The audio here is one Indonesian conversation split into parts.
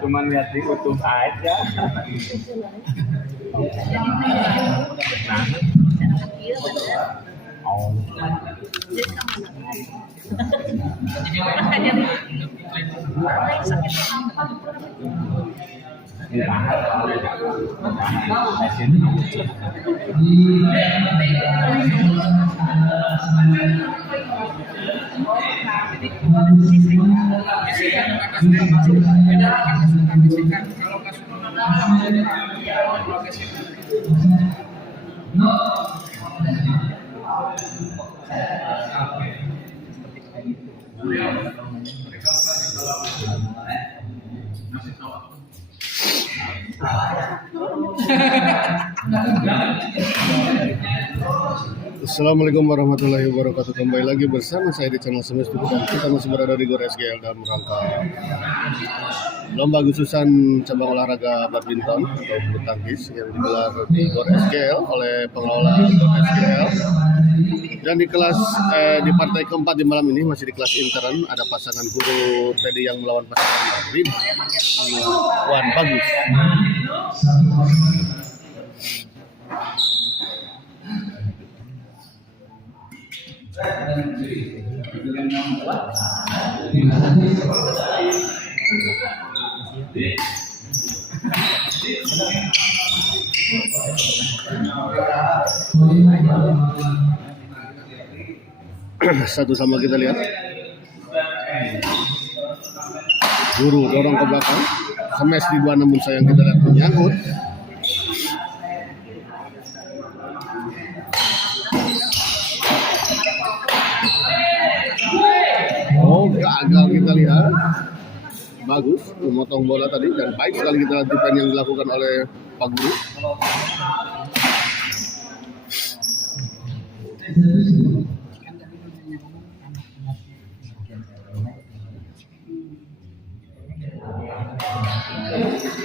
Cuman lihat di YouTube aja. Oh. Assalamualaikum warahmatullahi wabarakatuh. Kembali lagi bersama saya di channel Semestiku dan kita masih berada di GOR SGL dalam rangka lomba Agustusan cabang olahraga badminton atau bulu tangkis yang digelar di GOR SGL oleh pengelola GOR SGL. Dan di kelas di partai keempat di malam ini masih di kelas intern, ada pasangan Guru Teddy yang melawan pasangan Ridwan Bagus. Satu sama kita lihat. Guru dorong ke belakang, smash di dua, namun sayang kita lihat menyangkut. Oh, gagal kita lihat. Bagus memotong bola tadi dan baik sekali kita lihat defense yang dilakukan oleh Pak Guru.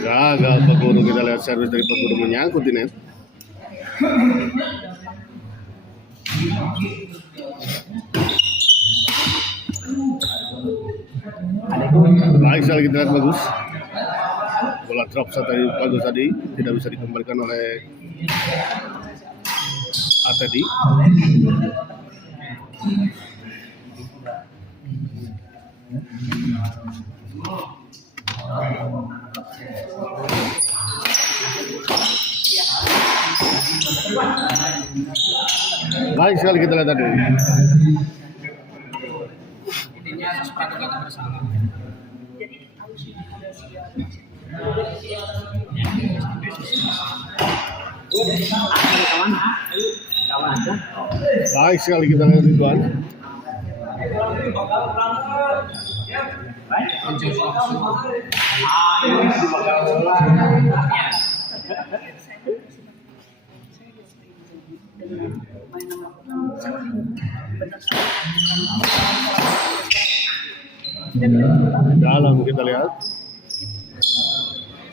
Gagal Pak Guru, kita lihat servis dari Pak Guru menyangkut di net. Baik sekali kita lihat bagus. Bola drop tadi bagus tadi, tidak bisa dikembalikan oleh Atedi. Baik sekali kita lihat tadi. Intinya sepatutnya bersama. Baik sekali kita lihat Ridwan. Dalam kita lihat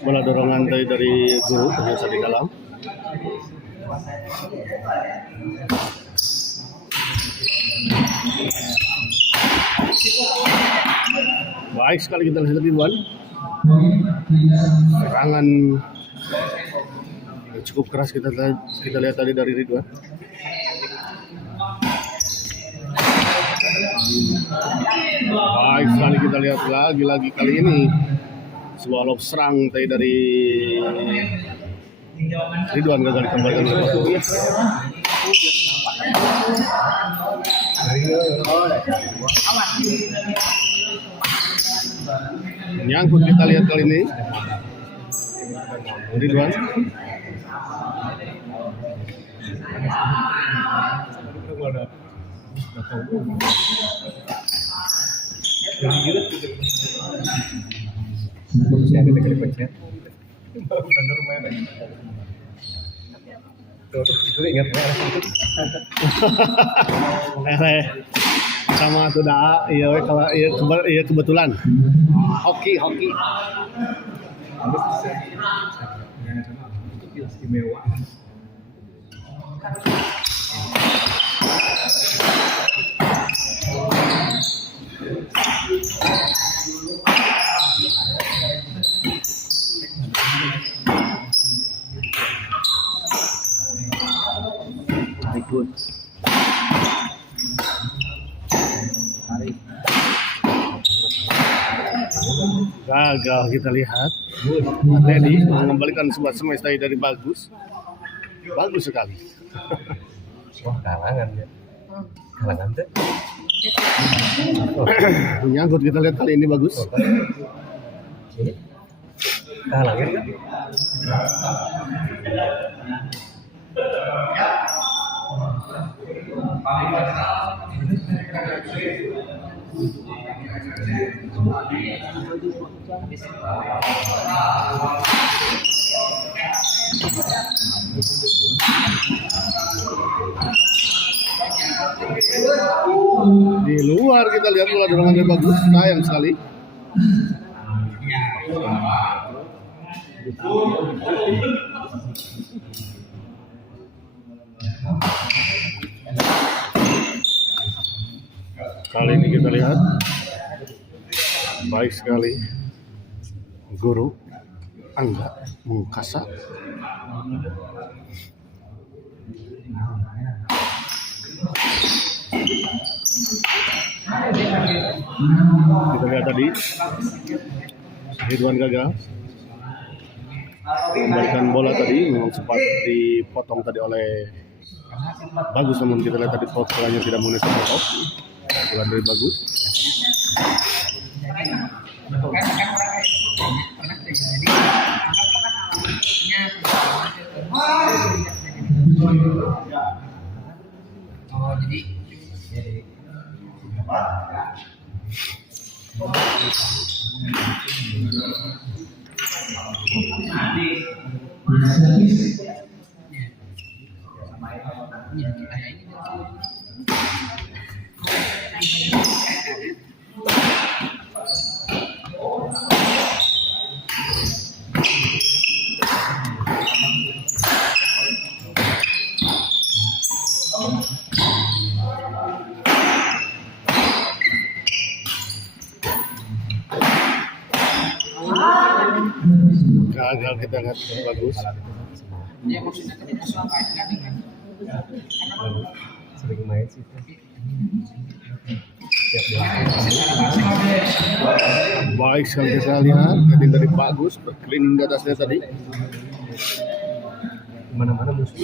bola dorongan dari Guru ternyata di dalam. Baik sekali kita lihat Ridwan. Serangan cukup keras kita lihat tadi dari Ridwan. Baik sekali kita lihat lagi kali ini sebuah lob serang tadi dari Ridwan gagal dikembalikan ke Batu. Nyangkut kita lihat kali ini Ridwan. Sama tuh dah, iya kalau iya kebetulan. Hoki. Gagal kita lihat. Teddy mengembalikan sebuah smash dari Bagus. Bagus sekali. Wah, kalangan ya. Kalangan tuh. Menyangkut kita lihat kali ini Bagus. Ini kalangan kan? Di luar kita lihat bola dorongan dari Bagus. Sayang sekali. Kali ini kita lihat baik sekali Guru Angga Mungkasa. Kita lihat tadi Ridwan gagal memberikan bola tadi, memang sempat dipotong tadi oleh Bagus, namun kita lihat tadi potongannya tidak menggunakan top. Bola dari Bagus. Oh, jadi Gagal kita lihat Bagus. ya maksudnya tadi masalah apa kan? Sering main sih. Baik sekali kita lihat tadi dari Bagus berkeliling di atasnya tadi. Mana-mana musuh.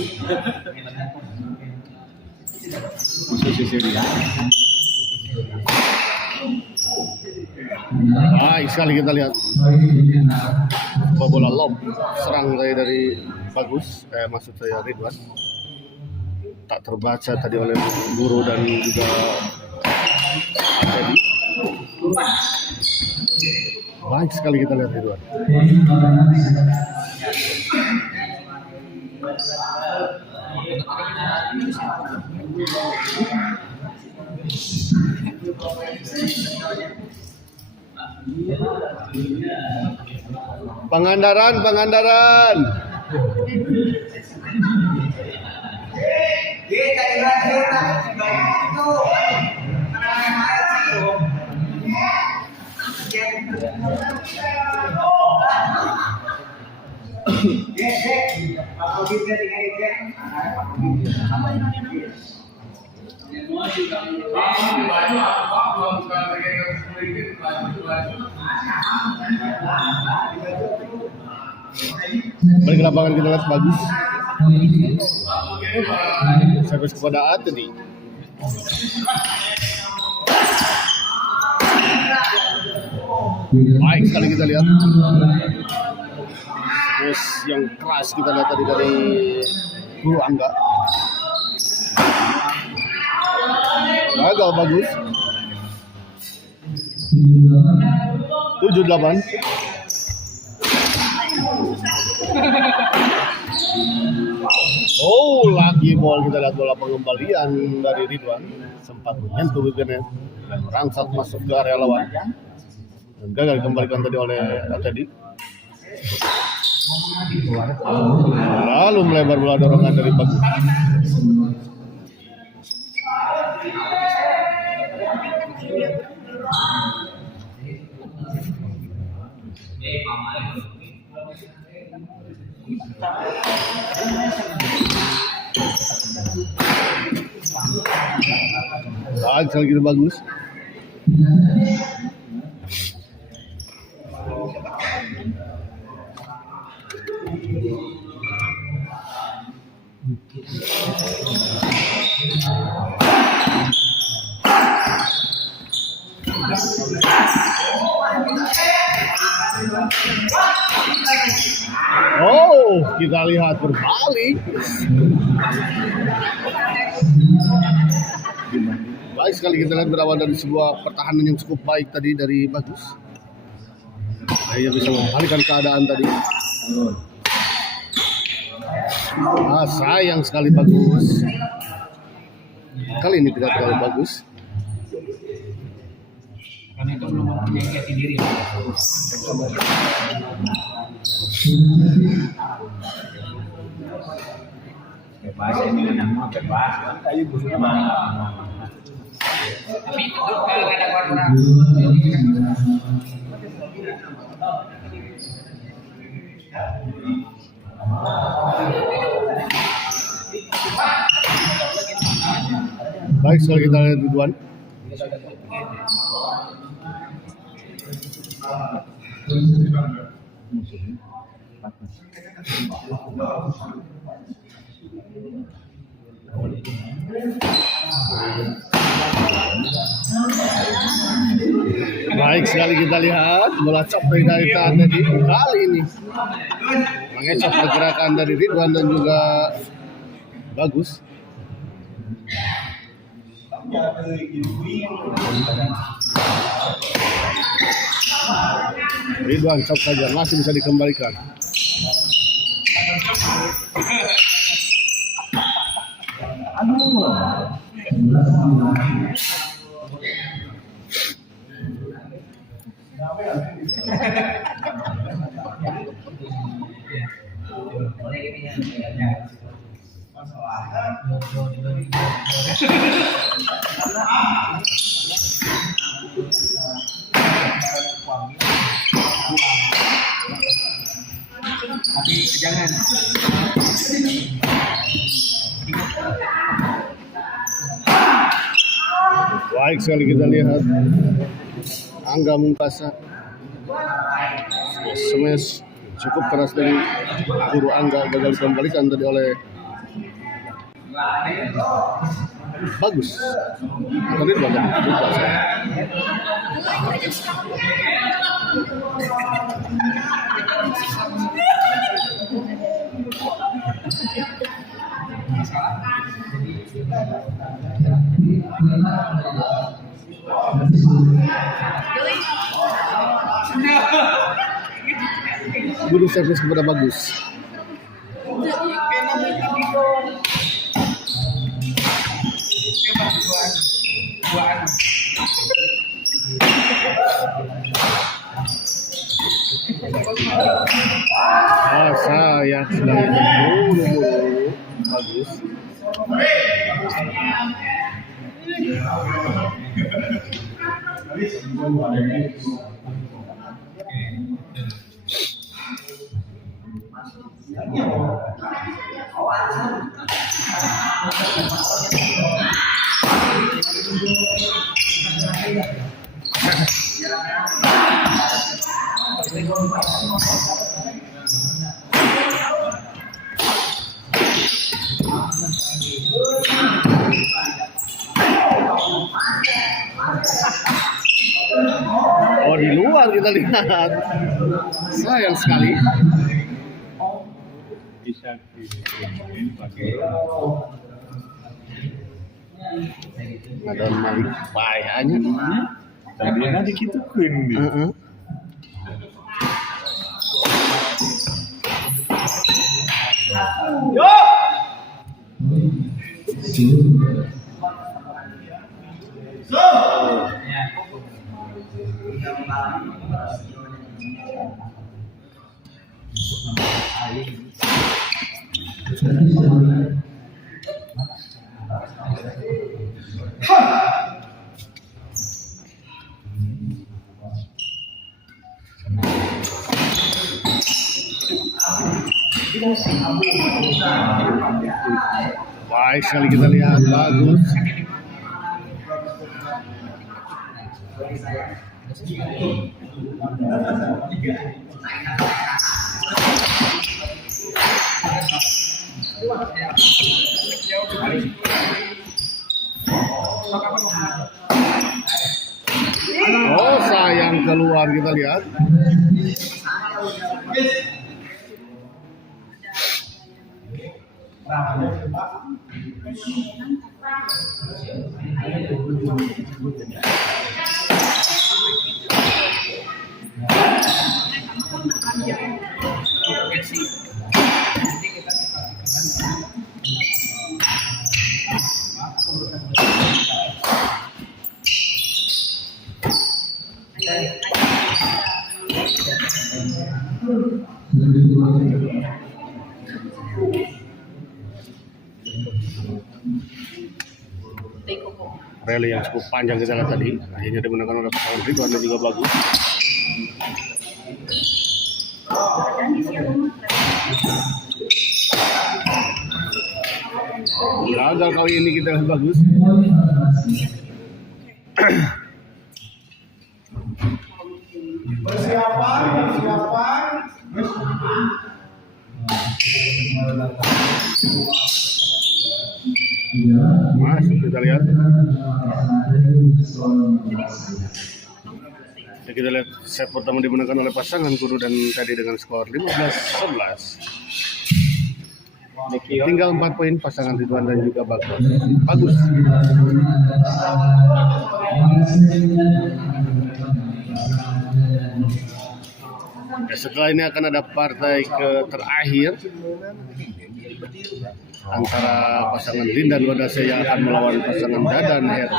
Musuh sisi dia. Baik sekali kita lihat bola lob serang dari Bagus, maksud saya Ridwan, tak terbaca tadi oleh Guru dan juga Teddy. Baik sekali kita lihat Ridwan. Pangandaran. Balik ke lapangan kita lihat Bagus. Servis kepada Atedi. Baik sekali kita lihat. Terus yang keras kita lihat tadi dari Guru Angga. Gagal Bagus. 7-8. Oh, lagi ball kita lihat bola pengembalian dari Ridwan, sempat menyentuh wicket dan merangsek masuk ke area lawan dan gagal dikembalikan tadi oleh Atedi. Lalu melebar bola dorongan dari Bagus. Baik sekali kita bagus. Oh, kita lihat berbalik. Baik sekali kita lihat berawal dari sebuah pertahanan yang cukup baik tadi dari Bagus. Dia bisa mengalihkan keadaan tadi. Sayang sekali Bagus. Kali ini tidak terlalu bagus. Karena itu belum mempunyai jati diri. Bebas ini nama bebas. Kayu busnya mana? Tapi itu kalau ada warna. Baik sekali kita lihat Ridwan. Baik sekali kita lihat bola chop dari tadi kali ini mengecap pergerakan dari Ridwan dan juga Bagus. Ridwan chop saja masih bisa dikembalikan. Tapi jangan. Baik sekali kita lihat Angga Mungkasa smash cukup keras dari Guru Angga, gagal dikembalikan tadi oleh Bagus. Tadi banyak lupa saya. Guru servis kepada Bagus. Sayang sekali buru-buru Bagus. Oh, di luar kita lihat. Sayang sekali. Bisa dimain pakai Ada Malik payahnya. tadi nanti gitu kan nih. Baik sekali kita lihat Bagus. Oh, sayang keluar, kita lihat. Rally yang cukup panjang kita lihat tadi, akhirnya dimenangkan oleh pasangan Ridwan dan juga Bagus. Gagal kali ini kita lihat Bagus. Masuk kita lihat. Ya, kita lihat set pertama dimenangkan oleh pasangan Guru dan tadi dengan skor 15-11. Tinggal 4 poin pasangan Ridwan dan juga Bagus. Bagus. Ya, setelah ini akan ada partai terakhir antara pasangan Lin dan Wadase yang akan melawan pasangan Dadan Heru.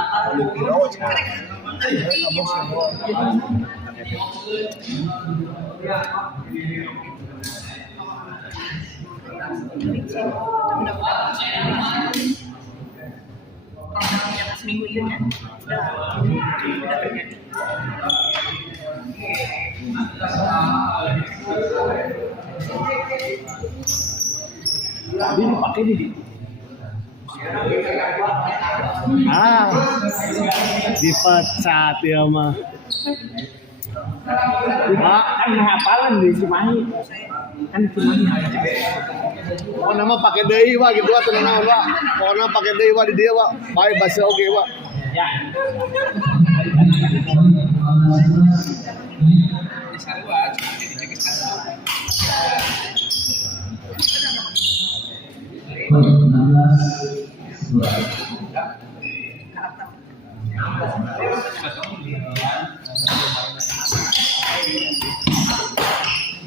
Seminggu ini ya, udah terjadi. Ini pakai ini. Dipecat ya mah. Kan hafalan di Cimahi. Kan Cimahi. Oh nama pakai deui wa gitu wa tenang wa. Oh nama pakai deui wa di dia wa. Bae basa oge wa. Ya.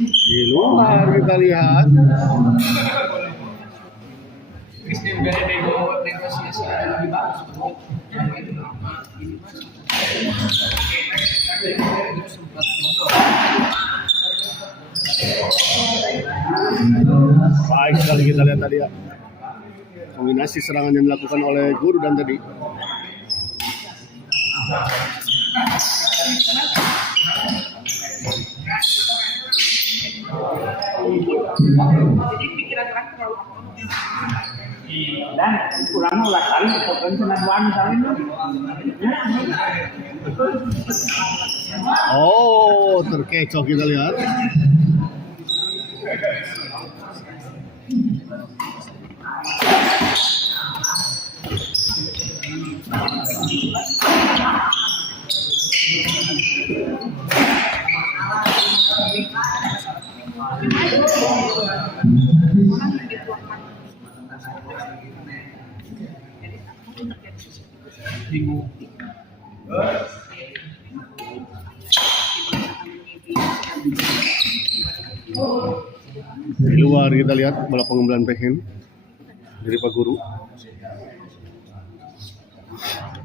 Di luar kita lihat. Negosiasi lebih bagus. Baik sekali kita lihat tadi ya. Kombinasi serangan yang dilakukan oleh Guru dan tadi. Jadi pikiran orang terlalu Dan kurang ulah kali pokoknya senang wan misalnya. Oh, terkecoh kita lihat. Di luar kita lihat bola pengembangan backhand dari Pak Guru.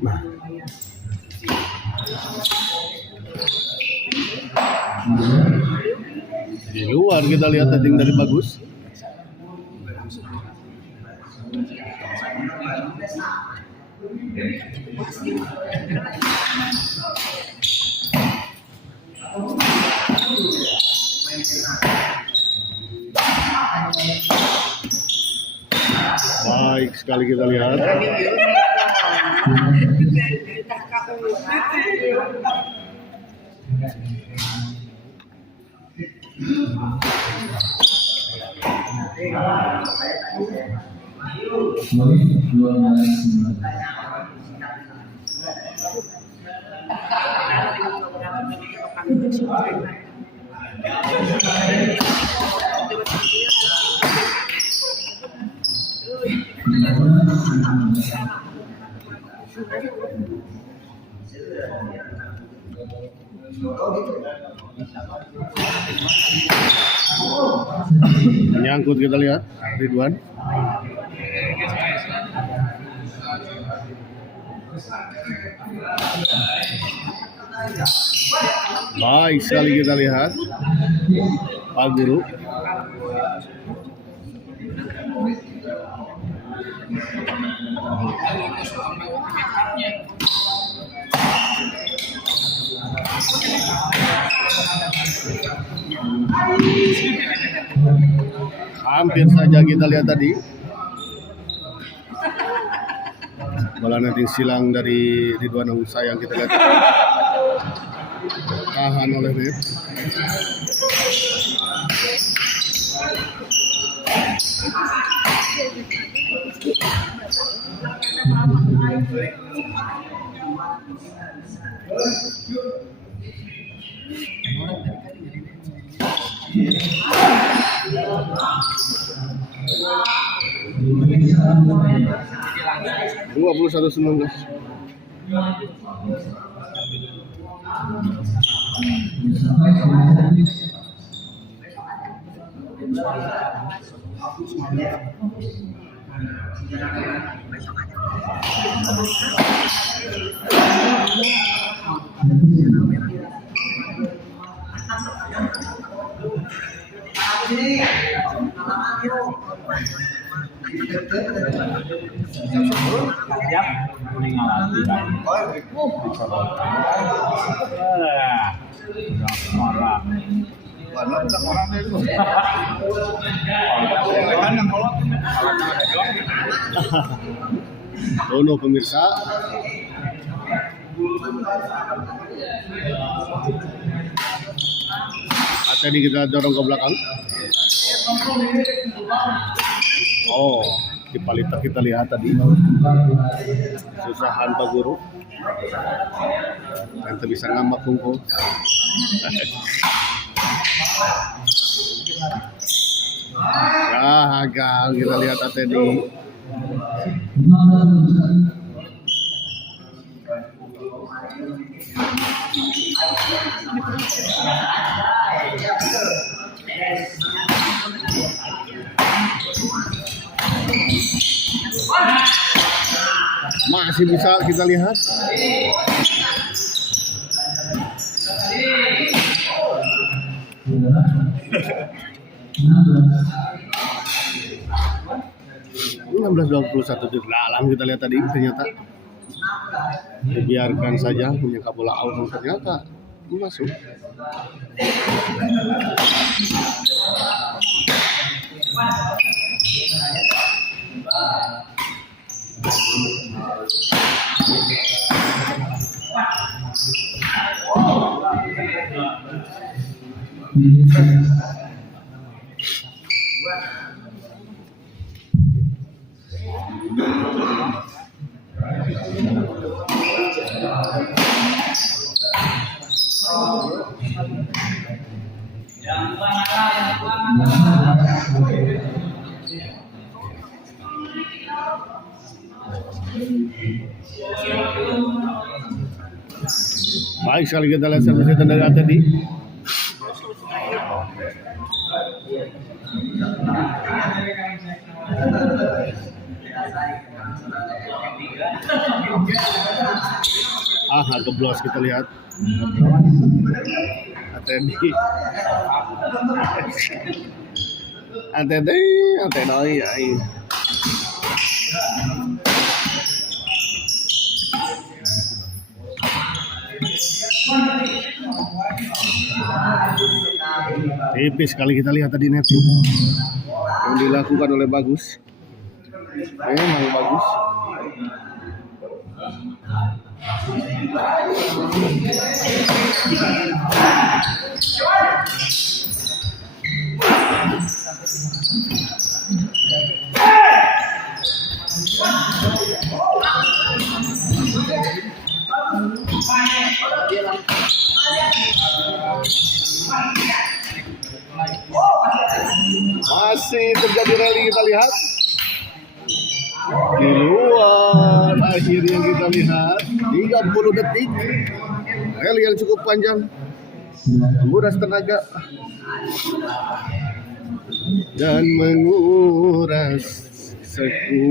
Nah. Di luar kita lihat setting dari Bagus. Baik sekali kita lihat. Menyangkut, kita lihat Ridwan. Baik sekali kita lihat Pak Guru. Hampir saja kita lihat tadi bola nanti silang dari Ridwan Husa yang kita lihat tahan oleh net. Dua 21-19. Dono pemirsa. Tadi kita dorong ke belakang. Oh, di palita kita lihat tadi. Susahan Pak Guru. Nanti bisa ngamak kungkung. Gagal kita lihat tadi. Masih bisa kita lihat. Belas 21 di dalam kita lihat tadi, ternyata dibiarkan saja menyangka bola out, ternyata masuk. Baik sekali kita lihat servis tenaga tadi. Geblos kita lihat. Atendi. Tipis sekali kita lihat tadi net yang dilakukan oleh Bagus. Memang bagus. Masih terjadi rally, kita lihat di luar. Akhirnya kita lihat 30 detik rally yang cukup panjang, menguras tenaga dan menguras seku.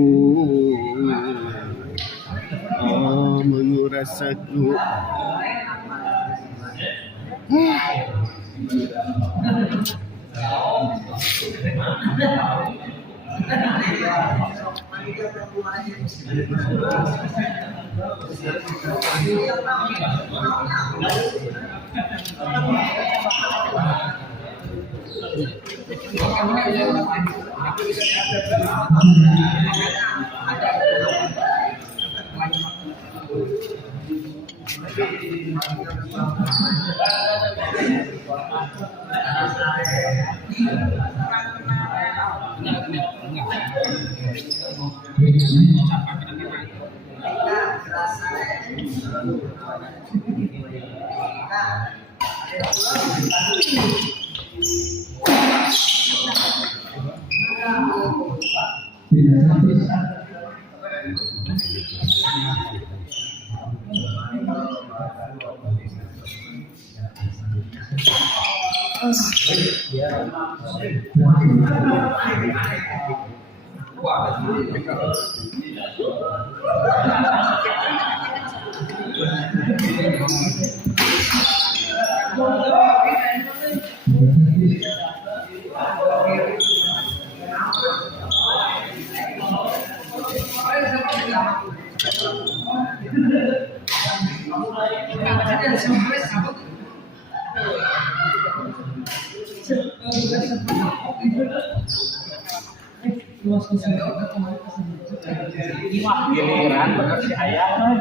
Wah, giliran bener si ayam.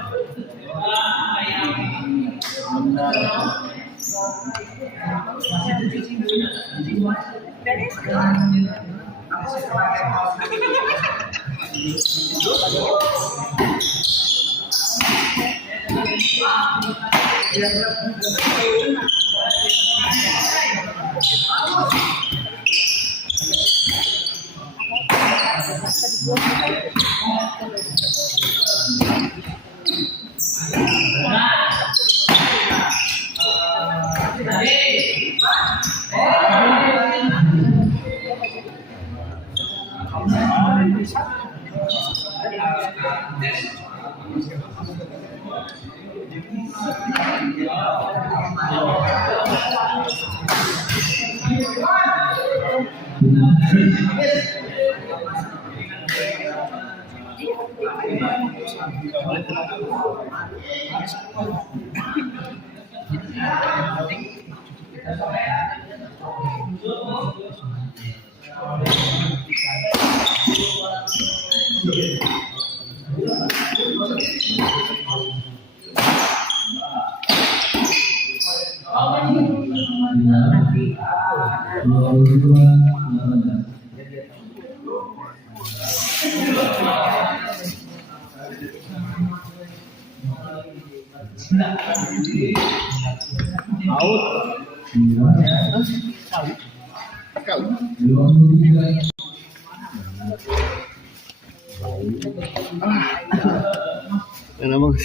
Ya memang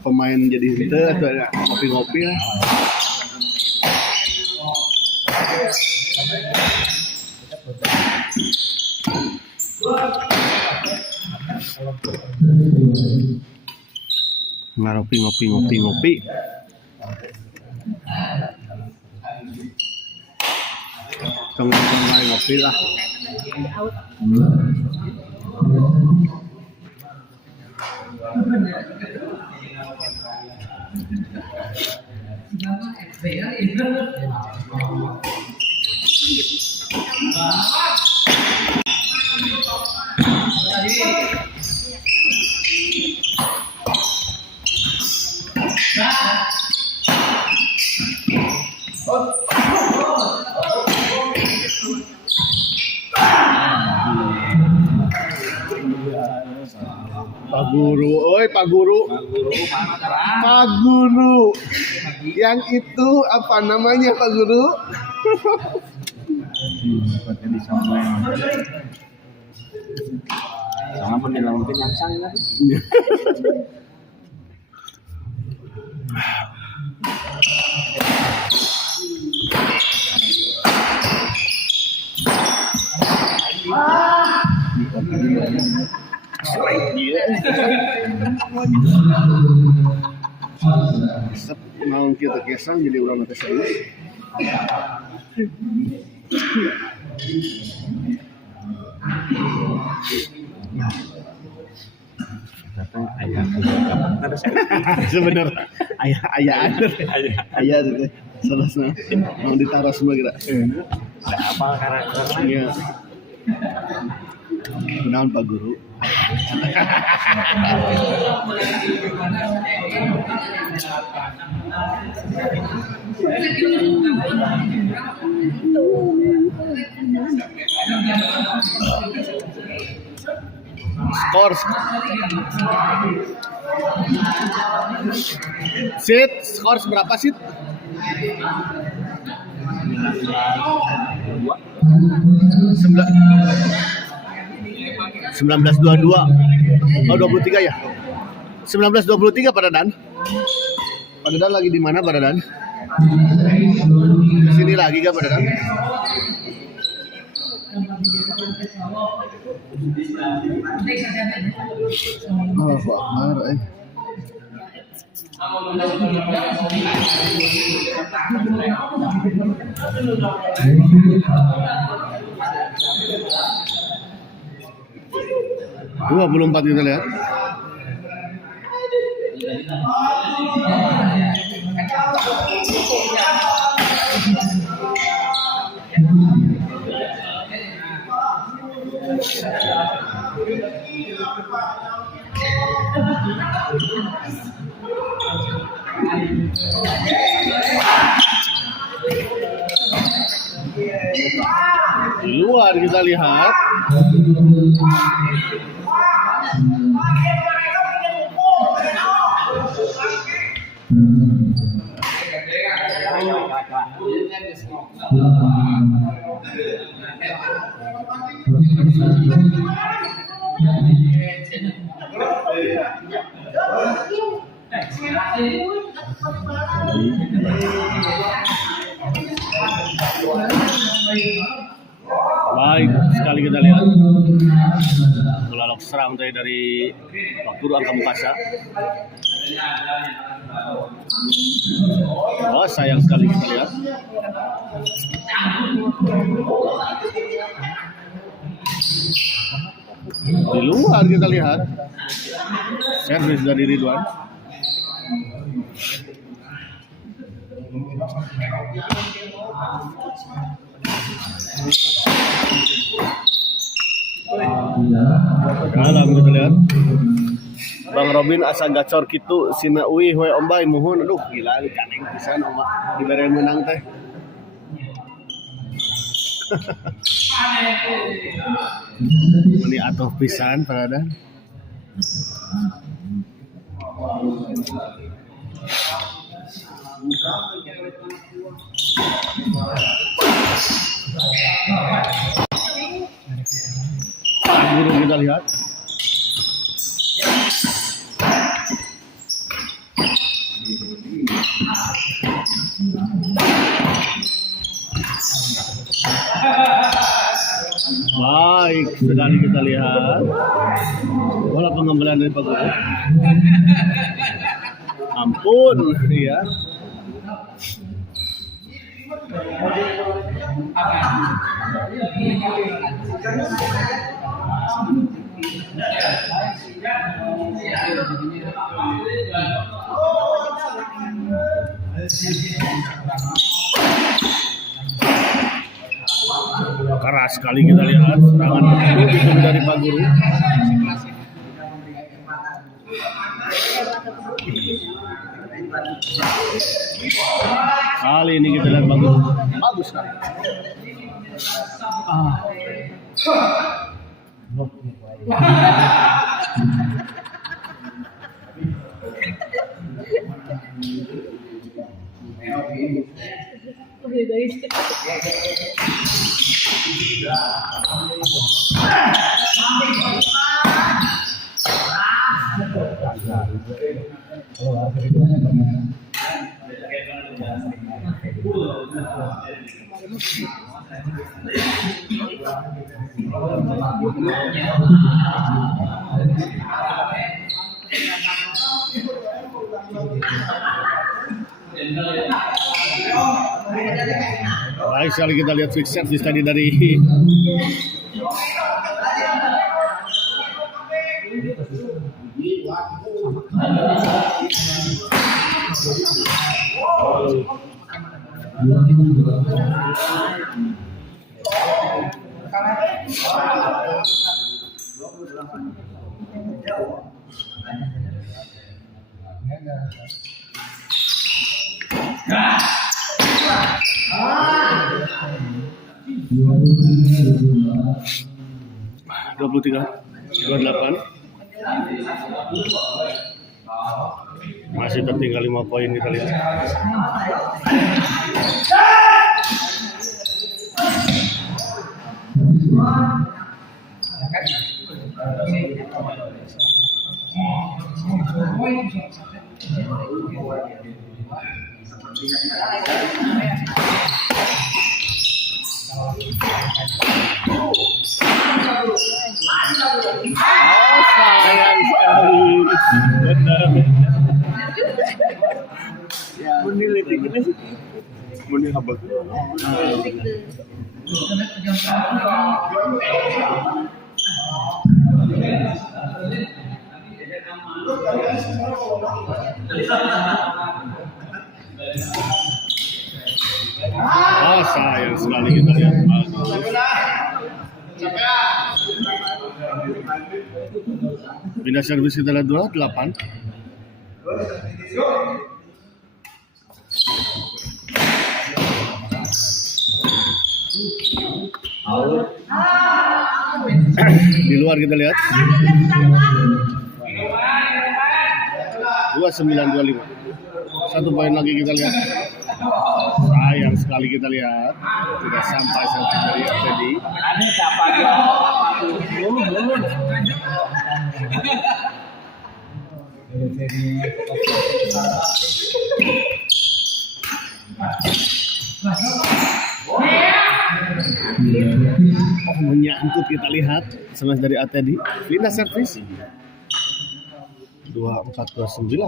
pemain jadi itu atau ada ngopi-ngopi lah. Ngaropi ngopi. Tengah-tengah ngopi lah. Guru, oi Pak Guru. Pak Guru. Yang itu apa namanya Pak Guru? Seperti disampaikan. Sama pun dilakukan yang sangat. Naon kita kesan jadi orang mata serius. Sebenar ayah itu selesai mau ditaruh semua kira. Apa karakternya? Iya. Kenalan Pak Guru. Skor. Sit, skor berapa sih? 1922. Oh 23 ya? 1923 Pak Dadan. Pak Dadan lagi di mana Pak Dadan? Sini lagi kah Pak Dadan? Oh Pak Akbar. Dua 24 kita lihat. Di luar kita lihat. Baik, sekali kita lihat melalok serang dari waktu angka Mukasa. Oh, sayang sekali kita lihat. Di luar kita lihat servis dari Ridwan. Dalam kita lihat Bang Robin asa gacor kitu sina uih we ombay muhun. Aduh gila kaneng pisan oma dibere menang teh. Ini atuh pisan parada. Guru kita lihat. Baik, sekali kita lihat. Bola pengembalian dari Pak Guru. Ampun, ya. Keras sekali kita lihat serangan itu dari Pak Guru. Kali ini kita lihat bagus kan? Oke guys. Baik sekali kita lihat quick service tadi dari dua 23-28. Masih tertinggal 5 poin kita lihat. Sayang sekali. Benar. Menilai tingginya sih. Menilai habak. Sayang sekali kita lihat. Pindah servis kita lihat 28. Di luar kita lihat 29-25. 1 poin lagi kita lihat. Sayang sekali kita lihat tidak sampai sampai dari tadi. Menyangkut kita lihat smash dari Atedi. Pindah servis 24-29.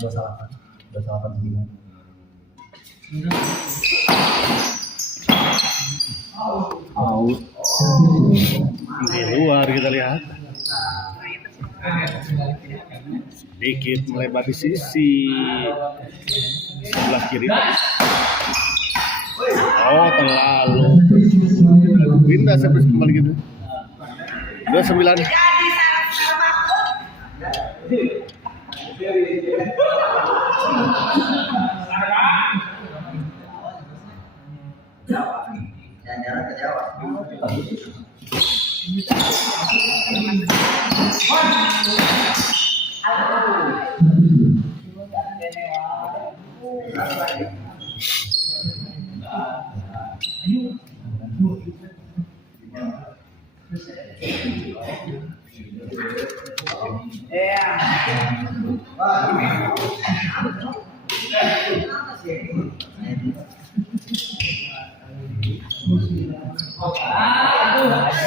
28-29. Out. Di luar kita lihat sedikit melebar di sisi sebelah kiri. Oh, terlalu. Pindah servis kembali gitu. 29. Jangan kejawab.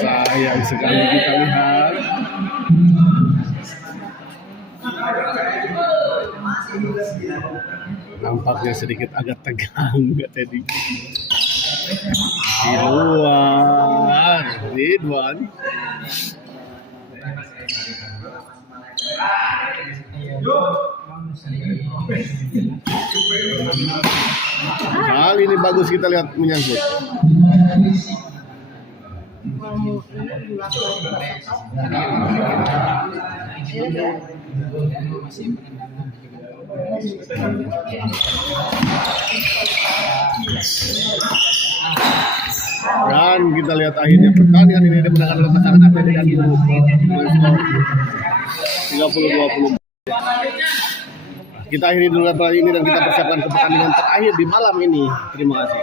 Sayang sekali kita lihat. Nampaknya sedikit agak tegang nggak tadi. Di luar, Ridwan. Kali ini bagus kita lihat menyangkut. Dan kita lihat akhirnya pertandingan ini dimenangkan oleh pasangan Atedi dan Guru dengan skor 30-20. kita akhiri dulu laporan ini dan kita persiapkan ke pertandingan terakhir di malam ini. Terima kasih.